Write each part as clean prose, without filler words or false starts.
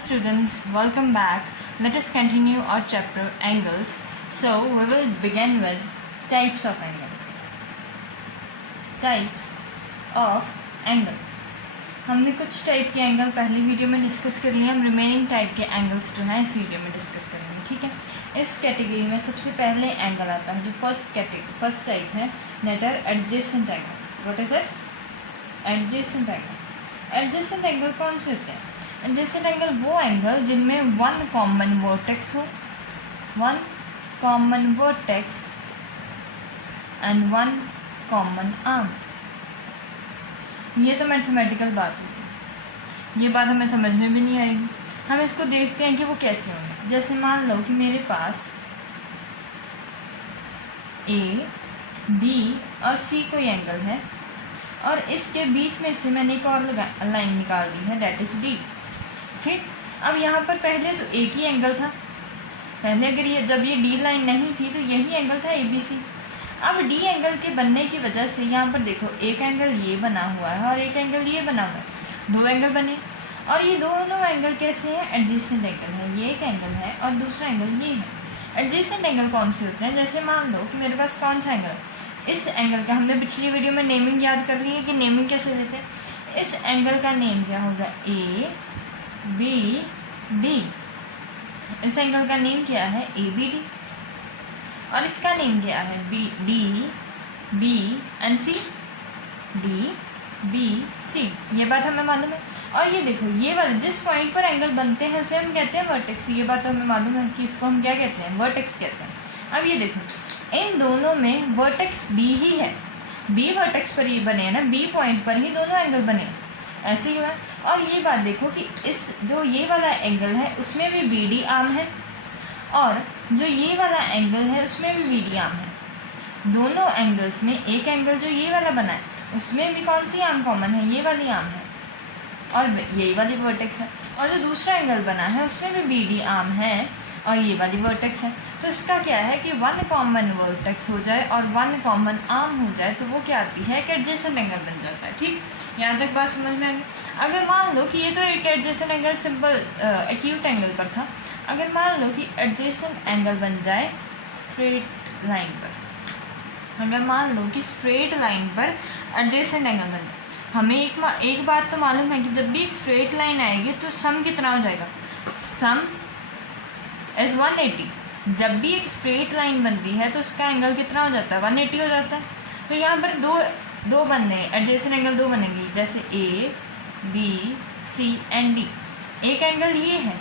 students, welcome back. Let us continue our chapter angles. So we will begin with types of angle. Types of angle. हमने कुछ type के angle पहली video में discuss कर लिए. हम रिमेनिंग टाइप के एंगल्स जो हैं इस वीडियो में डिस्कस करेंगे. ठीक है. इस कैटेगरी में सबसे पहले एंगल आता है जो फर्स्ट टाइप है, that are adjacent angle. What is it? Adjacent angle. Adjacent angle कौन से होते हैं? एडजेसेंट एंगल वो एंगल जिनमें वन कॉमन वर्टेक्स हो, one common vertex and one common arm. ये तो मैथमेटिकल बात होगी, ये बात हमें समझ में भी नहीं आएगी. हम इसको देखते हैं कि वो कैसे होंगे. जैसे मान लो कि मेरे पास ए, बी और सी कोई एंगल है और इसके बीच में से मैंने एक और लाइन निकाल दी है, डेट इज डी. ठीक. अब यहाँ पर पहले तो एक ही एंगल था. पहले अगर जब ये डी लाइन नहीं थी तो यही एंगल था ए बी सी. अब डी एंगल के बनने की वजह से यहाँ पर देखो एक एंगल ये बना हुआ है और एक एंगल ये बना हुआ है, दो एंगल बने. और ये दोनों एंगल कैसे हैं? एडजेसेंट एंगल है. ये एक एंगल है और दूसरा एंगल ये है. एडजेसेंट एंगल कौन से होते हैं? जैसे मान लो कि मेरे पास कौन सा एंगल, इस एंगल का हमने पिछली वीडियो में नेमिंग याद कर ली है कि नेमिंग कैसे देते हैं. इस एंगल का नेम क्या होगा? A B D. इस एंगल का नेम क्या है? A B D. और इसका नेम क्या है? B D B and C, D B C. ये बात हमें मालूम है. और ये देखो ये वाले जिस पॉइंट पर एंगल बनते हैं उसे हम कहते हैं वर्टेक्स. ये बात हमें मालूम है कि इसको हम क्या कहते हैं? वर्टेक्स कहते हैं. अब ये देखो इन दोनों में वर्टेक्स बी ही है. बी वर्टेक्स पर ये बने हैं ना, बी पॉइंट पर ही दोनों एंगल बने हैं. ऐसे ही हुआ. और ये बात देखो कि इस जो ये वाला एंगल है उसमें भी बी डी आर्म है और जो ये वाला एंगल है उसमें भी बी डी आर्म है. दोनों एंगल्स में एक एंगल जो ये वाला बना है उसमें भी कौन सी आर्म कॉमन है? ये वाली आर्म है और यही वाली वर्टेक्स है. और जो दूसरा एंगल बना है उसमें भी बी डी आर्म है और ये वाली वर्टेक्स है. तो इसका क्या है कि वन कॉमन वर्टेक्स हो जाए और वन कॉमन आर्म हो जाए तो वो क्या आती है? एक एडजेसेंट एंगल बन जाता है. ठीक. यहाँ तक बात समझ में आ गई. अगर मान लो कि ये तो एक adjacent angle simple acute angle पर था. अगर मान लो कि एडजेसेंट एंगल बन जाए स्ट्रेट लाइन पर, अगर मान लो कि स्ट्रेट लाइन पर एडजेसेंट एंगल बन जाए, हमें एक बात तो मालूम है कि जब भी एक स्ट्रेट लाइन आएगी तो सम कितना हो जाएगा? सम इज 180. जब भी एक स्ट्रेट लाइन बनती है तो उसका एंगल कितना हो जाता है? 180 हो जाता है. तो यहाँ पर दो बनने एडजेसेंट एंगल दो बनेंगी, जैसे A B C and D. एक एंगल ये है,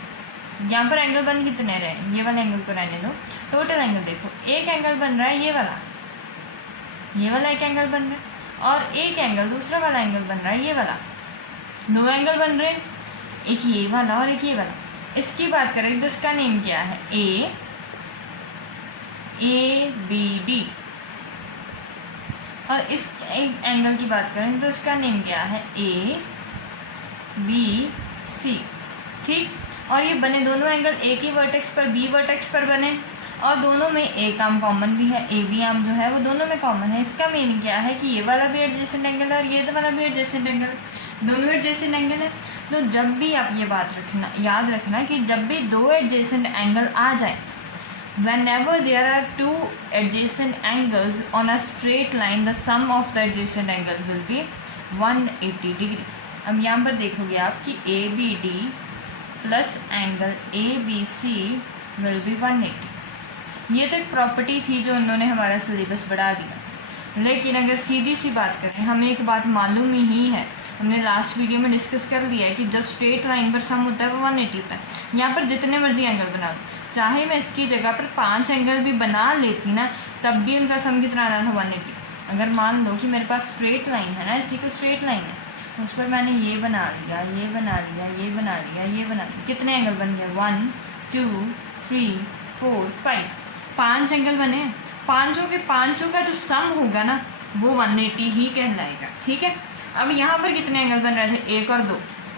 यहाँ पर एंगल बन कितने रहे? ये वाला एंगल तो रहने दो. टोटल एंगल देखो, एक एंगल बन रहा है ये वाला एक एंगल बन रहा है और एक एंगल दूसरा वाला एंगल बन रहा है ये वाला. दो एंगल बन रहे हैं, एक ये वाला और एक ये वाला. इसकी बात करें तो इसका नेम क्या है? A B D. और इस एक एंगल की बात करें तो इसका नेम क्या है? A B C. ठीक. और ये बने दोनों एंगल एक ही वर्टेक्स पर, बी वर्टेक्स पर बने और दोनों में एक आर्म कॉमन भी है. ए बी आर्म जो है वो दोनों में कॉमन है. इसका मीनिंग क्या है कि ये वाला भी एडजेसेंट एंगल है और ये वाला भी एडजेसेंट एंगल, दोनों एडजेसेंट एंगल है. तो जब भी आप ये बात याद रखना कि जब भी दो एडजेसेंट एंगल आ जाए, whenever there are two adjacent angles on a straight line, the sum of the adjacent angles will be 180 degree. अब यहाँ पर देखोगे आप कि A B D plus angle A B C will be 180. ये तो एक प्रॉपर्टी थी जो उन्होंने हमारा सिलेबस बढ़ा दिया. लेकिन अगर सीधी सी बात करें, हमें एक बात मालूम ही है, हमने लास्ट वीडियो में डिस्कस कर लिया है कि जब स्ट्रेट लाइन पर सम होता है वो 180 होता है. यहाँ पर जितने मर्जी एंगल बना दो, चाहे मैं इसकी जगह पर 5 एंगल भी बना लेती ना, तब भी उनका सम कितना आना था? 180. अगर मान लो कि मेरे पास स्ट्रेट लाइन है ना, इसी को स्ट्रेट लाइन है, उस पर मैंने ये बना लिया, ये बना लिया, ये बना लिया, ये बना लिया. कितने एंगल बन गए? 1 2 3 4 5. 5 एंगल बने. पाँचों का जो सम होगा ना वो 180 ही कहलाएगा. ठीक है. अब यहाँ पर कितने एंगल बन रहे थे? 1 और 2.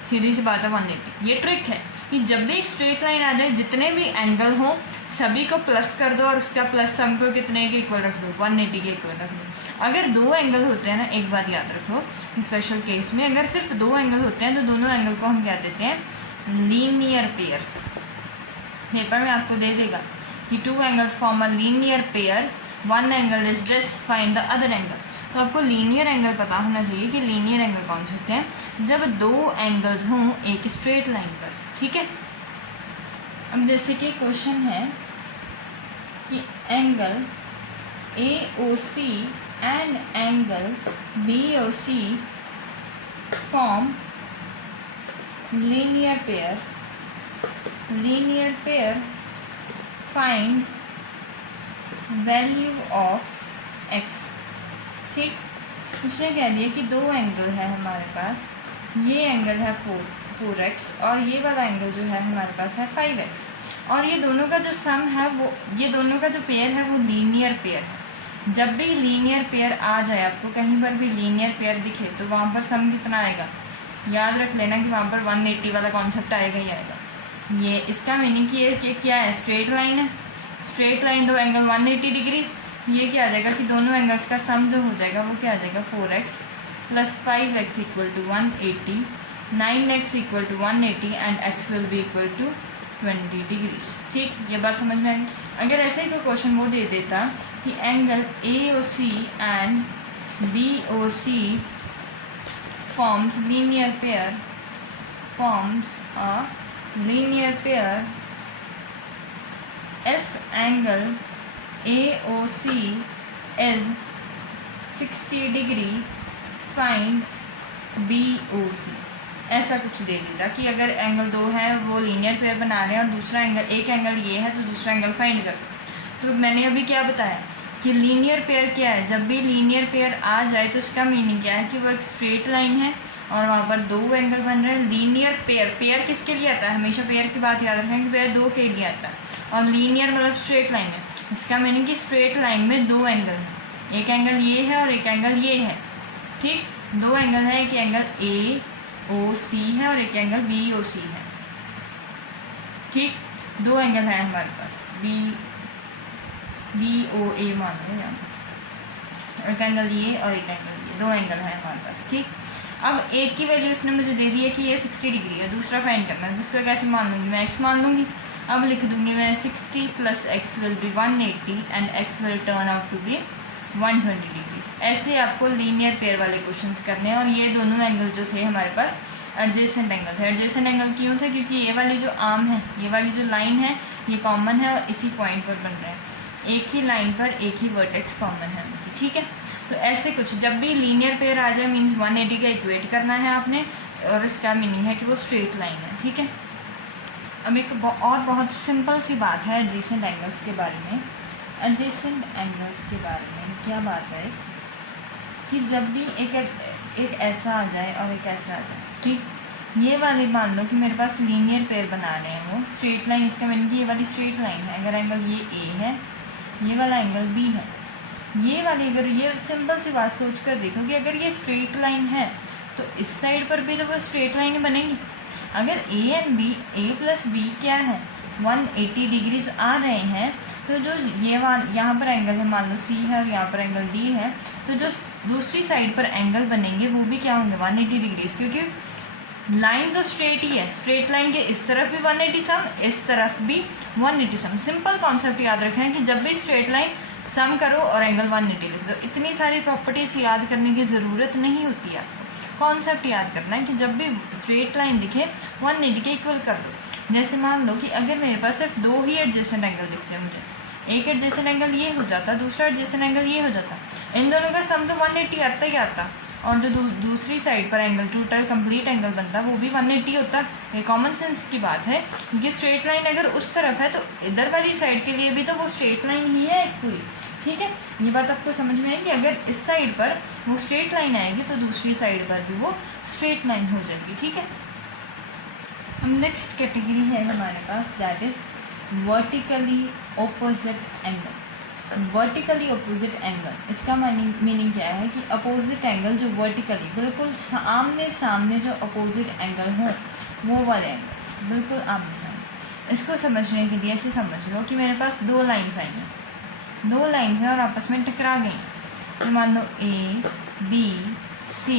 सीधी सी बात है 180. ये ट्रिक है कि जब भी एक स्ट्रेट लाइन आ जाए, जितने भी एंगल हों सभी को प्लस कर दो और उसका प्लस सम को कितने के इक्वल रख दो? 180 के इक्वल रख दो. अगर दो एंगल होते हैं ना, एक बात याद रखो, स्पेशल केस में अगर सिर्फ दो एंगल होते हैं तो दोनों एंगल को हम क्या देते हैं? लीनियर पेयर, पेपर में आपको दे देगा कि two angles form a linear pair, one angle is this, find the other angle. तो आपको लीनियर एंगल पता होना चाहिए कि लीनियर एंगल कौन से होते हैं, जब दो एंगल्स हों एक स्ट्रेट लाइन पर, ठीक है। अब जैसे कि क्वेश्चन है कि angle AOC and angle BOC form linear pair, find value of x, ठीक। उसने कह दिया कि दो एंगल है हमारे पास, ये एंगल है 4x और ये वाला एंगल जो है हमारे पास है 5x, और ये दोनों का जो सम है वो, ये दोनों का जो पेयर है वो लीनियर पेयर है। जब भी लीनियर पेयर आ जाए, आपको कहीं पर भी लीनियर पेयर दिखे तो वहाँ पर सम कितना आएगा, याद रख लेना कि वहाँ पर 180 वाला कॉन्सेप्ट आएगा ही आएगा। ये इसका मीनिंग कि ये क्या है, स्ट्रेट लाइन है, स्ट्रेट लाइन, दो एंगल 180 डिग्रीज, ये क्या आ जाएगा कि दोनों एंगल्स का सम जो हो जाएगा वो क्या आ जाएगा, 4x + 5x = 180, 9x = 180 and x will be equal to 20 degrees, ठीक। ये बात समझ में आई। अगर ऐसे ही कोई क्वेश्चन वो दे देता कि angle AOC and BOC forms linear pair if angle AOC is 60 degree, find BOC, ऐसा कुछ दे देता कि अगर एंगल दो है वो लीनियर पेयर बना रहे हैं और दूसरा एंगल, एक एंगल ये है तो दूसरा एंगल फाइंड कर। तो मैंने अभी क्या बताया कि लीनियर पेयर क्या है, जब भी लीनियर पेयर आ जाए तो उसका मीनिंग क्या है कि वो एक स्ट्रेट लाइन है और वहाँ पर दो एंगल बन रहे हैं। लीनियर पेयर किसके लिए आता है, हमेशा पेयर की बात याद रखें कि पेयर दो के लिए आता है, और लीनियर मतलब स्ट्रेट लाइन है। इसका मीनिंग कि स्ट्रेट लाइन में दो एंगल हैं, एक एंगल ये है और एक एंगल ये है, ठीक। दो एंगल है, एक एंगल AOC है और एक एंगल BOC है, ठीक। दो एंगल है हमारे पास, BOA मान लो यहाँ पर, एक एंगल ये और एक एंगल ये, दो एंगल है हमारे पास, ठीक। अब एक की वैल्यू उसने मुझे दे दी है कि ये 60 डिग्री है, दूसरा फाइंड करना है, जिसको कैसे मान लूँगी मैं, x मान लूँगी। अब लिख दूँगी मैं 60 + x will be 180 and x will turn out to be 120 degree. ऐसे आपको लीनियर पेयर वाले क्वेश्चंस करने हैं। और ये दोनों एंगल जो थे हमारे पास एडजेसेंट एंगल थे। एडजेसेंट एंगल क्यों थे, क्योंकि ये वाली जो आर्म है, ये वाली जो लाइन है, ये कॉमन है और इसी पॉइंट पर बन रहा है, एक ही लाइन पर एक ही वर्टेक्स कॉमन है, ठीक है। तो ऐसे कुछ, जब भी लीनियर पेयर आ जाए मीन्स 180 का इक्वेट करना है आपने, और इसका मीनिंग है कि वो स्ट्रेट लाइन है, ठीक है। अब एक और बहुत सिंपल सी बात है एडजेसेंट एंगल्स के बारे में। एडजेसेंट एंगल्स के बारे में क्या बात है कि जब भी एक ऐसा आ जाए और एक ऐसा आ जाए, ठीक। ये वाले मान लो कि मेरे पास लीनियर पेयर बना रहे हैं, वो स्ट्रेट लाइन, इसका मीनिंग कि ये वाली स्ट्रेट लाइन है। अगर एंगल ये A है, ये वाला एंगल B है, ये वाली, अगर ये सिंपल सी बात सोच कर देखो कि अगर ये स्ट्रेट लाइन है तो इस साइड पर भी तो वो स्ट्रेट लाइन बनेंगी। अगर A and B, A + B क्या है, 180 डिग्रीज आ रहे हैं, तो जो ये यहाँ पर एंगल है, मान लो C है और यहाँ पर एंगल D है, तो जो दूसरी साइड पर एंगल बनेंगे वो भी क्या होंगे, 180 डिग्रीज, क्योंकि लाइन तो स्ट्रेट ही है। स्ट्रेट लाइन के इस तरफ भी 180 सम, इस तरफ भी 180 सम। सिंपल कॉन्सेप्ट याद रखें कि जब भी स्ट्रेट लाइन सम करो और एंगल 180 लिख दो। इतनी सारी प्रॉपर्टीज याद करने की ज़रूरत नहीं होती है, आपको कॉन्सेप्ट याद करना है कि जब भी स्ट्रेट लाइन दिखे 180 के इक्वल कर दो। जैसे मान लो कि अगर मेरे पास सिर्फ दो ही एडजेसेंट एंगल दिखते हैं मुझे, एक एडजेसेंट एंगल ये हो जाता, दूसरा एडजेसेंट एंगल ये हो जाता, इन दोनों का सम तो 180 आता ही आता, और जो दूसरी साइड पर एंगल टोटल कंप्लीट एंगल बनता वो भी 180 होता। ये कॉमन सेंस की बात है, क्योंकि स्ट्रेट लाइन अगर उस तरफ है तो इधर वाली साइड के लिए भी तो वो स्ट्रेट लाइन ही है एक पूरी, ठीक है। ये बात आपको समझ में है कि अगर इस साइड पर वो स्ट्रेट लाइन आएगी तो दूसरी साइड पर भी वो स्ट्रेट लाइन हो जाएगी, ठीक है। अब नेक्स्ट कैटेगरी है हमारे पास, that is vertically opposite angle. Vertically opposite angle, इसका मीनिंग क्या है कि अपोजिट एंगल जो वर्टिकली बिल्कुल आमने सामने जो अपोजिट एंगल हो, वो वाले एंगल्स बिल्कुल आमने सामने। इसको समझने के लिए ऐसे समझ लो कि मेरे पास दो लाइन्स आई हैं, दो लाइन्स हैं और आपस में टकरा गई। तो मान लो A, B, C,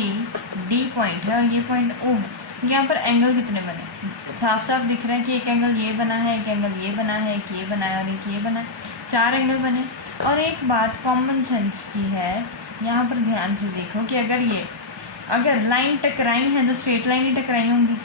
D point है और ये पॉइंट O है। तो यहाँ पर एंगल कितने बने, साफ साफ दिख रहा है कि एक एंगल ये बना है, एक एंगल ये बना है, एक ये बना है और एक ये बना है, 4 एंगल बने। और एक बात कॉमन सेंस की है, यहाँ पर ध्यान से देखो कि अगर लाइन टकराई है तो स्ट्रेट लाइन ही टकराई होंगी,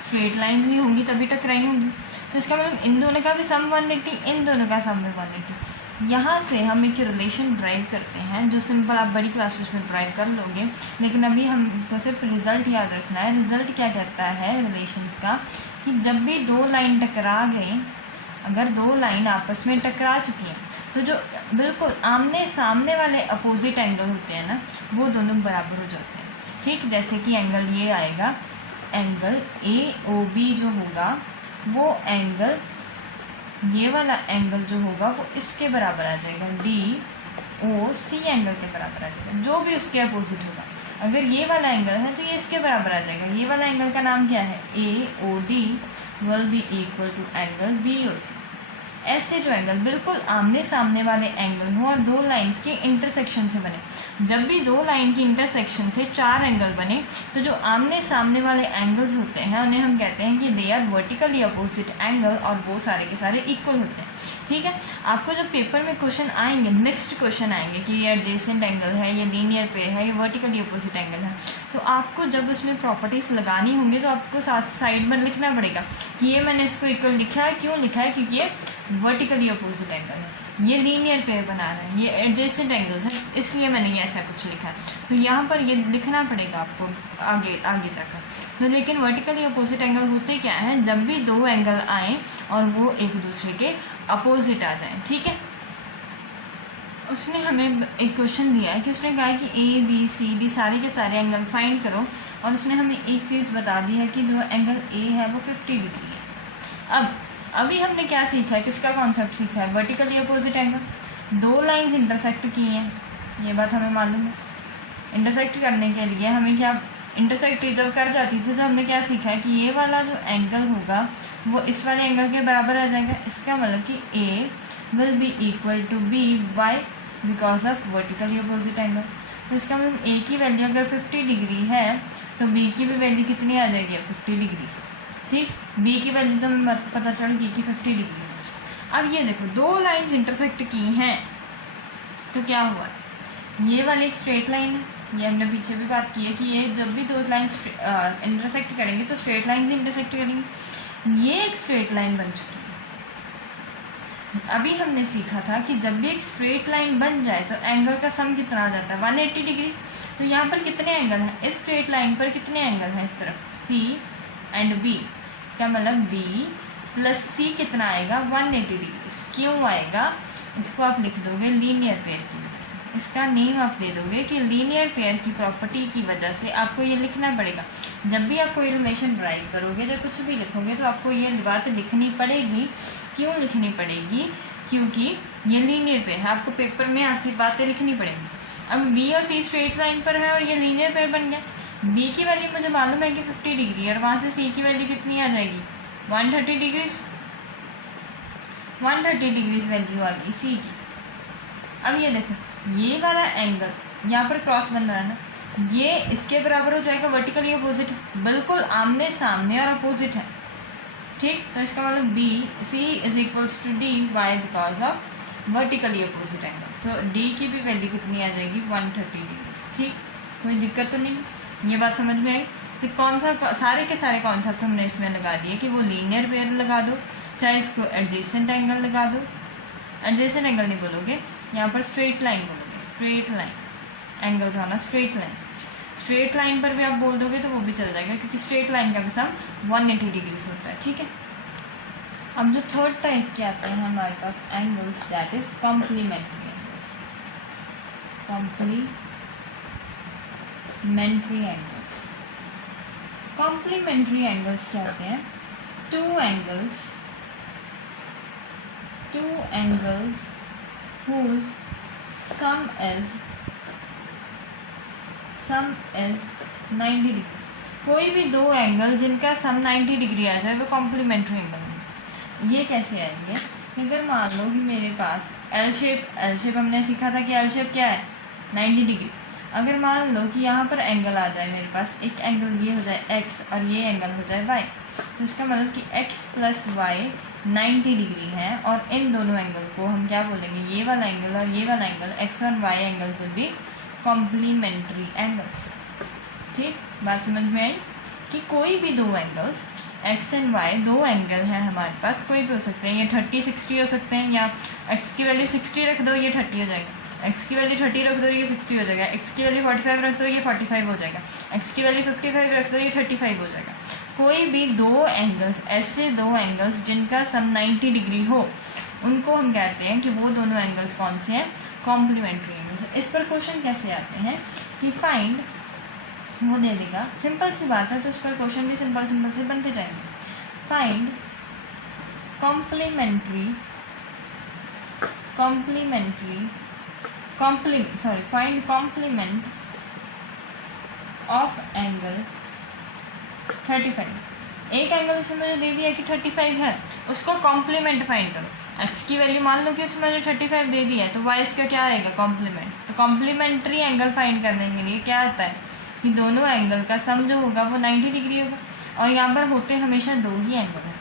स्ट्रेट लाइंस ही होंगी तभी टकराई होंगी। तो इसका मतलब इन दोनों का भी सम 180, इन दोनों का सम भी 180। यहाँ से हम एक रिलेशन ड्राइव करते हैं जो सिंपल आप बड़ी क्लासेस में ड्राइव कर लोगे, लेकिन अभी हमको सिर्फ रिजल्ट याद रखना है। रिजल्ट क्या कहता है रिलेशंस का, कि जब भी 2 लाइन टकरा गए, अगर 2 लाइन आपस में टकरा चुकी हैं तो जो बिल्कुल आमने सामने वाले अपोजिट एंगल होते हैं ना, वो दोनों बराबर हो जाते हैं। ठीक, जैसे कि एंगल ये आएगा, एंगल AOB जो होगा वो एंगल, ये वाला एंगल जो होगा वो इसके बराबर आ जाएगा, DOC एंगल के बराबर आ जाएगा, जो भी उसके अपोजिट होगा। अगर ये वाला एंगल है तो ये इसके बराबर आ जाएगा। ये वाला एंगल का नाम क्या है, AOD will be equal to angle BOC। ऐसे जो एंगल बिल्कुल आमने सामने वाले एंगल हों और 2 लाइंस के इंटरसेक्शन से बने, जब भी 2 लाइन की इंटरसेक्शन से 4 एंगल बने तो जो आमने सामने वाले एंगल्स होते हैं उन्हें हम कहते हैं कि they are vertically opposite angle, और वो सारे के सारे इक्वल होते हैं। ठीक है, आपको जब पेपर में क्वेश्चन आएंगे, मिक्स्ड क्वेश्चन आएंगे कि ये एडजेसेंट एंगल है, ये लीनियर पे है, ये वर्टिकली अपोजिट एंगल है, तो आपको जब उसमें प्रॉपर्टीज़ लगानी होंगी तो आपको साथ साइड में लिखना पड़ेगा कि ये मैंने इसको इक्वल लिखा है, क्यों लिखा है, क्योंकि ये वर्टिकली अपोजिट एंगल है, ये लीनियर पेयर बना रहा है, ये एडजेसेंट एंगल्स है, इसलिए मैंने ये ऐसा कुछ लिखा है। तो यहाँ पर ये लिखना पड़ेगा आपको आगे जाकर। तो लेकिन वर्टिकली अपोजिट एंगल होते क्या हैं, जब भी 2 एंगल आएँ और वो एक दूसरे के अपोजिट आ जाएं। ठीक है, उसने हमें एक क्वेश्चन दिया है कि उसने कहा है कि ABCD सारे के सारे एंगल फाइंड करो, और उसने हमें एक चीज़ बता दी है कि जो एंगल A है वो 50 डिग्री है। अभी हमने क्या सीखा है, किसका कॉन्सेप्ट सीखा है, vertically opposite angle. 2 lines intersect की हैं, ये बात हमें मालूम है। इंटरसेक्ट करने के लिए हमें क्या, इंटरसेक्ट जब कर जाती थी तो हमने क्या सीखा है कि ये वाला जो एंगल होगा वो इस वाले एंगल के बराबर आ जाएगा। इसका मतलब कि A will be equal to B, why, because of vertically opposite angle. तो इसका मतलब A की वैल्यू अगर 50 डिग्री है तो B की भी वैल्यू कितनी आ जाएगी, 50 डिग्री। ठीक, B की वैल्यू तो हमें पता चल गई कि 50 डिग्री से। अब ये देखो 2 लाइंस इंटरसेक्ट की हैं तो क्या हुआ, ये वाली एक स्ट्रेट लाइन है, ये हमने पीछे भी बात की है कि ये जब भी 2 लाइन इंटरसेक्ट करेंगे तो स्ट्रेट लाइन से इंटरसेक्ट करेंगे। ये एक स्ट्रेट लाइन बन चुकी है। अभी हमने सीखा था कि जब भी एक स्ट्रेट लाइन बन जाए तो एंगल का सम कितना आ जाता है, 180 डिग्री। तो यहाँ पर कितने एंगल हैं, इस स्ट्रेट लाइन पर कितने एंगल हैं, इस तरफ C एंड B। इसका मतलब B प्लस C कितना आएगा, 180 डिग्री। क्यों आएगा, इसको आप लिख दोगे लीनियर पेयर की वजह से। इसका नेम आप दे दोगे कि लीनियर पेयर की प्रॉपर्टी की वजह से आपको ये लिखना पड़ेगा। जब भी आप कोई रिलेशन ड्राइव करोगे, जब कुछ भी लिखोगे तो आपको ये बात लिखनी पड़ेगी। क्यों लिखनी पड़ेगी, क्योंकि ये लीनियर पेयर है, आपको पेपर में ऐसी बातें लिखनी पड़ेंगी। अब B और C स्ट्रेट लाइन पर है और ये लीनियर पेयर बन गया। B की वैल्यू मुझे मालूम है कि 50 डिग्री, और वहाँ से C की वैल्यू कितनी आ जाएगी, 130 डिग्री। 130 डिग्रीज वैल्यू आ गई C की। अब ये देखो, ये वाला एंगल यहाँ पर क्रॉस बन रहा है ना, ये इसके बराबर हो जाएगा, वर्टिकली अपोजिट, बिल्कुल आमने सामने और अपोजिट है। ठीक, तो इसका मतलब C is equals to D, why, because of vertically opposite angle. So D की भी वैल्यू कितनी आ जाएगी, 130 डिग्री। ठीक, कोई दिक्कत तो नहीं, ये बात समझ में आई कि कौन सा, सारे के सारे कॉन्सेप्ट हमने इसमें लगा दिए कि वो लीनियर पेयर लगा दो, चाहे इसको एडजेसेंट एंगल लगा दो। एडजेसेंट एंगल नहीं बोलोगे, यहाँ पर स्ट्रेट लाइन बोलोगे, स्ट्रेट लाइन एंगल जो है ना, स्ट्रेट लाइन। स्ट्रेट लाइन पर भी आप बोल दोगे तो वो भी चल जाएगा, क्योंकि स्ट्रेट लाइन का भी सम 180 डिग्री से होता है। ठीक है, अब जो थर्ड टाइप के आते हैं हमारे पास angles, that is complementary angles. Complementary angles, complementary angles क्या होते हैं, two angles whose sum is 90 degree. कोई भी 2 एंगल जिनका सम 90 डिग्री आ जाए वो कॉम्प्लीमेंट्री एंगल होंगे। ये कैसे आएंगे, अगर मान लो कि मेरे पास एल शेप हमने सीखा था कि एल शेप क्या है, 90 डिग्री। अगर मान लो कि यहाँ पर एंगल आ जाए मेरे पास, एक एंगल ये हो जाए x और ये एंगल हो जाए y, तो इसका मतलब कि x प्लस वाई 90 डिग्री है, और इन दोनों एंगल को हम क्या बोलेंगे, ये वाला एंगल और ये वाला एंगल x और y एंगल विल बी कॉम्प्लीमेंट्री एंगल्स। ठीक, बात समझ में आई कि कोई भी दो एंगल्स x एंड y, दो एंगल हैं हमारे पास, कोई भी हो सकते हैं, ये 30 60 हो सकते हैं, या x की वैल्यू 60 रख दो ये 30 हो जाएगा, x की वैल्यू 30 रख दो ये 60 हो जाएगा, x की वैल्यू 45 रख दो ये 45 हो जाएगा, x की वैल्यू 55 रख दो ये 35 हो जाएगा। कोई भी दो एंगल्स, ऐसे दो एंगल्स जिनका सम 90 डिग्री हो, उनको हम कहते हैं कि वो दोनों एंगल्स कौन से हैं, कॉम्प्लीमेंट्री एंगल्स। इस पर क्वेश्चन कैसे आते हैं कि फाइंड, वो दे देगा, सिंपल सी बात है, तो उस पर क्वेश्चन भी सिंपल सिंपल से बनते जाएंगे। Find find complement of angle 35। एक एंगल उसमें मुझे दे दिया कि 35 है, उसको कॉम्प्लीमेंट फाइंड करो। x की वैल्यू मान लो कि उसमें मुझे 35 दे दिया है, तो y इसका क्या आएगा, कॉम्प्लीमेंट। तो कॉम्प्लीमेंट्री एंगल फाइंड करने के लिए क्या आता है कि दोनों एंगल का सम जो होगा वो 90 डिग्री होगा, और यहाँ पर होते हमेशा दो ही एंगल हैं,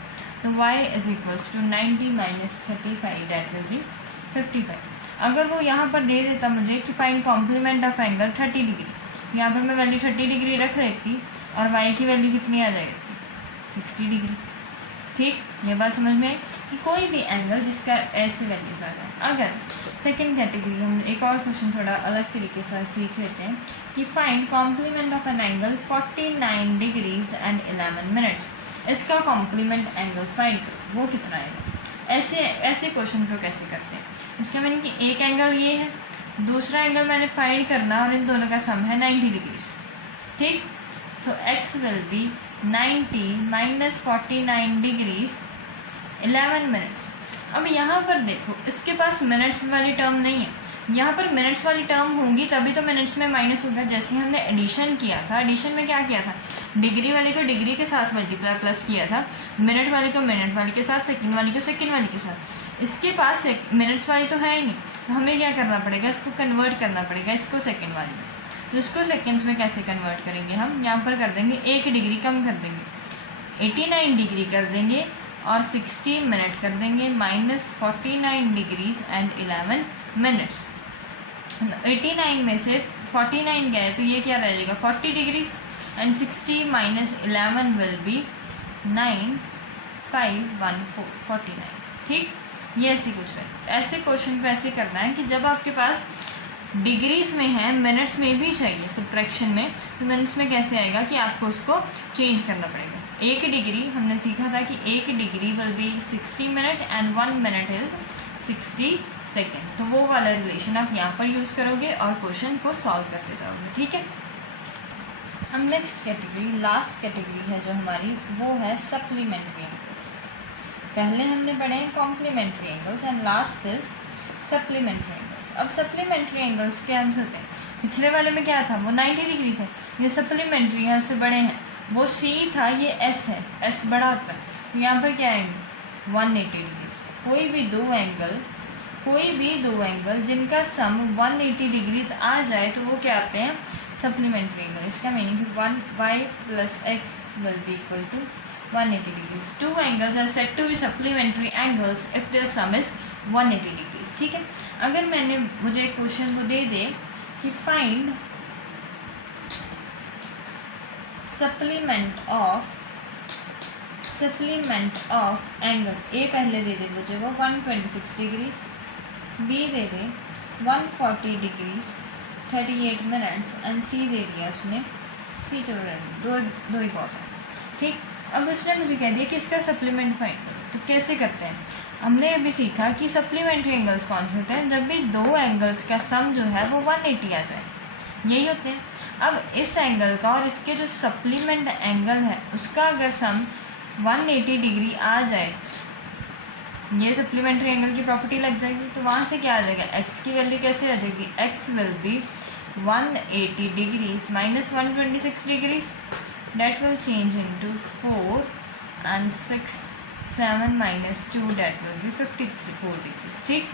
तो y is equals to 90 minus 35 that will be 55। अगर वो यहाँ पर दे देता मुझे कि find complement of angle 30 degree, यहाँ पर मैं वैल्यू 30 डिग्री रख लेती और y की वैल्यू कितनी आ जाएगी, 60 डिग्री। ठीक, ये बात समझ में आई कि कोई भी एंगल जिसका ऐसे वैल्यूज आ जाए। अगर सेकंड कैटेगरी, हम एक और क्वेश्चन थोड़ा अलग तरीके से सीख लेते हैं कि find complement of an angle 49 degrees and 11 minutes. इसका कॉम्प्लीमेंट एंगल फाइंड करो, वो कितना आएगा। ऐसे क्वेश्चन को कैसे करते हैं, इसका मीन कि एक एंगल ये है, दूसरा एंगल मैंने फाइंड करना, और इन दोनों का सम है 90 डिग्रीज। ठीक, तो x will B 90 minus 49 degrees 11 minutes. अब यहाँ पर देखो, इसके पास मिनट्स वाली टर्म नहीं है, यहाँ पर मिनट्स वाली टर्म होंगी तभी तो मिनट्स में माइनस होगा। जैसे हमने एडिशन किया था, एडिशन में क्या किया था, डिग्री वाले को डिग्री के साथ मल्टीप्लाई प्लस किया था, मिनट वाले को मिनट वाले के साथ, सेकंड वाले को सेकंड वाले के साथ। इसके पास मिनट्स वाली तो है ही नहीं, तो हमें क्या करना पड़ेगा, इसको कन्वर्ट करना पड़ेगा इसको सेकेंड वाली में। तो इसको सेकेंड्स में कैसे कन्वर्ट करेंगे, हम यहाँ पर कर देंगे 1 डिग्री कम कर देंगे, 89 डिग्री कर देंगे और 60 मिनट कर देंगे, माइनस 49 डिग्रीज एंड 11 मिनट्स। 89 में से 49 गए तो ये क्या रह जाएगा, 40 degrees, and 60 minus 11 will be 9 5 1 4 49। ठीक, ये ऐसे कुछ है। ऐसे क्वेश्चन को ऐसे करना है कि जब आपके पास डिग्रीज में है, मिनट्स में भी चाहिए सब्ट्रैक्शन में, तो मिनट्स में कैसे आएगा कि आपको उसको चेंज करना पड़ेगा। 1 डिग्री हमने सीखा था कि 1 degree will be 60 minute and 1 minute is 60 second. तो वो वाला रिलेशन आप यहाँ पर यूज़ करोगे और क्वेश्चन को सॉल्व करते जाओगे। ठीक है, अब नेक्स्ट कैटेगरी, लास्ट कैटेगरी है जो हमारी, वो है सप्लीमेंट्री एंगल्स। पहले हमने पढ़े हैं complementary angles and last is supplementary angles. अब सप्लीमेंट्री एंगल्स क्या होते हैं, पिछले वाले में क्या था, वो 90 डिग्री थे, ये सप्लीमेंट्री है, उससे बड़े हैं, वो C था, ये S है, S बड़ा होता है, तो यहाँ पर क्या आएंगे 180 डिग्रीज। कोई भी दो एंगल जिनका सम 180 डिग्रीज आ जाए तो वो क्या आते हैं, सप्लीमेंट्री एंगल। इसका मीनिंग कि 1y plus x will be equal to 180 degrees. Two angles are said to be supplementary angles if their sum is 180 degrees. ठीक है, अगर मुझे एक क्वेश्चन को दे दे कि find supplement of angle, A पहले दे दे मुझे वो 126 डिग्रीज, बी दे दे 140 डिग्रीज 38 मिनट्स एंड सी दे दिया उसने, सी चल रहा है, दो ही बहुत है। ठीक, अब उसने मुझे कह दिया कि इसका सप्लीमेंट फाइंड करो। तो कैसे करते हैं, हमने अभी सीखा कि सप्लीमेंट्री एंगल्स कौन से होते हैं, जब भी दो एंगल्स का सम जो है वो 180 आ जाए, यही होते हैं। अब इस एंगल का और इसके जो सप्लीमेंट एंगल है उसका अगर सम 180 डिग्री आ जाए, ये सप्लीमेंट्री एंगल की प्रॉपर्टी लग जाएगी। तो वहाँ से क्या आ जाएगा, x की वैल्यू कैसे आ जाएगी, x will be 180 degrees minus 126 degrees, that will change into 4 and 6 7 minus 2 that will be 54 degrees। ठीक,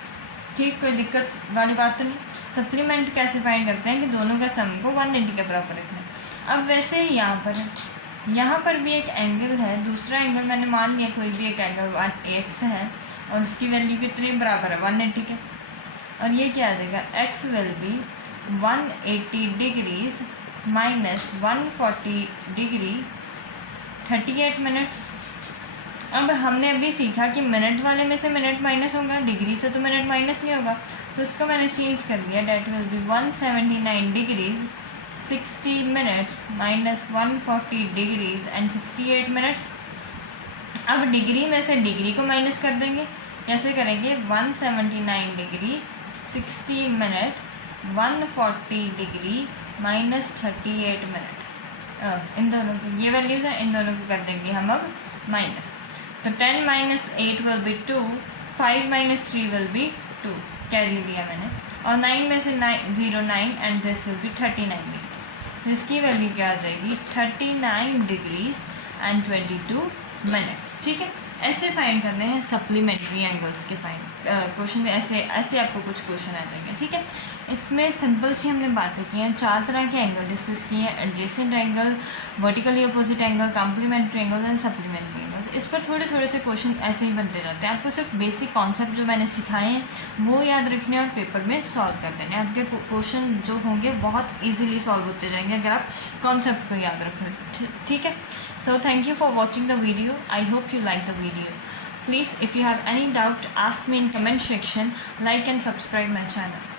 ठीक, कोई दिक्कत वाली बात तो नहीं। सप्लीमेंट कैसे फाइंड करते हैं कि दोनों का सम को 180 के बराबर रखना है। अब वैसे ही यहाँ पर है, यहाँ पर भी एक एंगल है, दूसरा एंगल मैंने मान लिया कोई भी एक एंगल 1x है और उसकी वैल्यू कितनी बराबर है 180 के, और ये क्या आ जाएगा x will be 180 degrees minus 140 degree 38 minutes. अब हमने अभी सीखा कि मिनट वाले में से मिनट माइनस होगा, डिग्री से तो मिनट माइनस नहीं होगा, तो उसको मैंने चेंज कर दिया। That will be 179 degrees 60 minutes minus 140 degrees and 68 minutes. अब डिग्री में से डिग्री को माइनस कर देंगे, कैसे करेंगे 179 degree 60 minute 140 degree minus 38 minute, इन दोनों की ये वैल्यूज़ हैं, इन दोनों को कर देंगे हम अब माइनस। तो 10 minus 8 will be 2, 5 minus 3 will be 2, carry लिया मैंने, और 9 में से 9 and this will be 39 degrees. तो इसकी वैल्यू क्या आ जाएगी 39 डिग्रीज एंड 22 मिनट्स। ठीक है, ऐसे फाइंड करने हैं सप्लीमेंट्री एंगल्स के फाइंड क्वेश्चन में, ऐसे आपको कुछ क्वेश्चन आ जाएंगे। ठीक है, इसमें सिंपल सी हमने बातें की हैं, 4 तरह के एंगल डिस्कस किए हैं, adjacent angle, vertically opposite angle, complementary angle and supplementary angles. इस पर थोड़े थोड़े से क्वेश्चन ऐसे ही बनते रहते हैं। आपको सिर्फ बेसिक कॉन्सेप्ट जो मैंने सिखाए हैं वो याद रखने और पेपर में सॉल्व कर देने। आपके क्वेश्चन जो होंगे बहुत ईजिली सॉल्व होते जाएंगे अगर आप कॉन्सेप्ट को याद रखें। ठीक है, so thank you for watching the video. I hope you like the video. Please, if you have any doubt, ask me in comment section. Like and subscribe my channel.